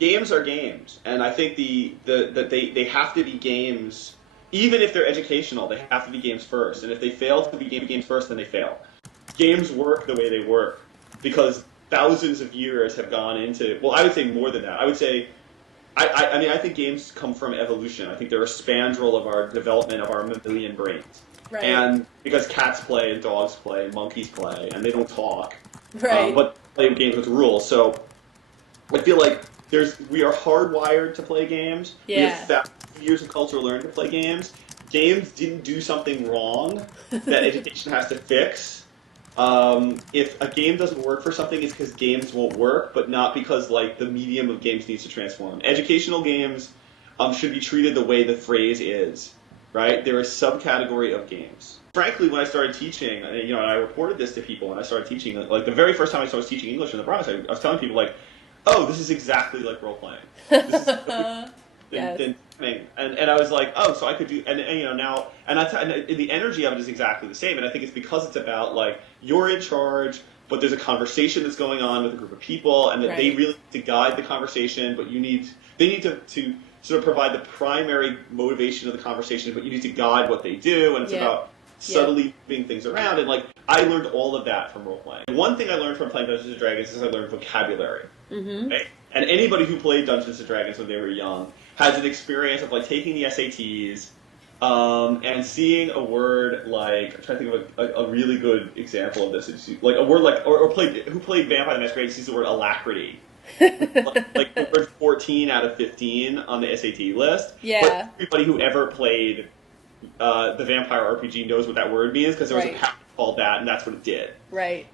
games are games, and I think that they have to be games, even if they're educational. They have to be games first, and if they fail to be games first, then they fail. Games work the way they work because thousands of years have gone into. Well, I would say more than that. I would say. I mean, I think games come from evolution. I think they're a spandrel of our development of our mammalian brains. Right. And because cats play and dogs play and monkeys play and they don't talk, Right. but play games with rules. So I feel like we are hardwired to play games. Yeah. We have thousands of years of cultural learning to play games. Games didn't do something wrong that education has to fix. If a game doesn't work for something, it's because games won't work, but not because like the medium of games needs to transform. Educational games should be treated the way the phrase is, right? They're a subcategory of games. Frankly, when I started teaching, and I reported this to people when I started teaching, like the very first time I started teaching English in the Bronx, I was telling people like, oh, this is exactly like role playing. This is Yes. and I was like, oh, so I could do, and now, and the energy of it is exactly the same, and I think it's because it's about like you're in charge, but there's a conversation that's going on with a group of people, and that they Right. really need to guide the conversation, but they need to sort of provide the primary motivation of the conversation, but you need to guide what they do, and it's Yeah. about subtly moving things around, and like I learned all of that from role playing. One thing I learned from playing Dungeons and Dragons is I learned vocabulary. Mm-hmm. Right? And anybody who played Dungeons and Dragons when they were young has an experience of like taking the SATs and seeing a word like, I'm trying to think of a really good example of this. It's like a word like, who played Vampire the Masquerade sees the word alacrity. like the word 14 out of 15 on the SAT list. Yeah. But everybody who ever played the Vampire RPG knows what that word means because there was Right. a pattern called that, and that's what it did. Right.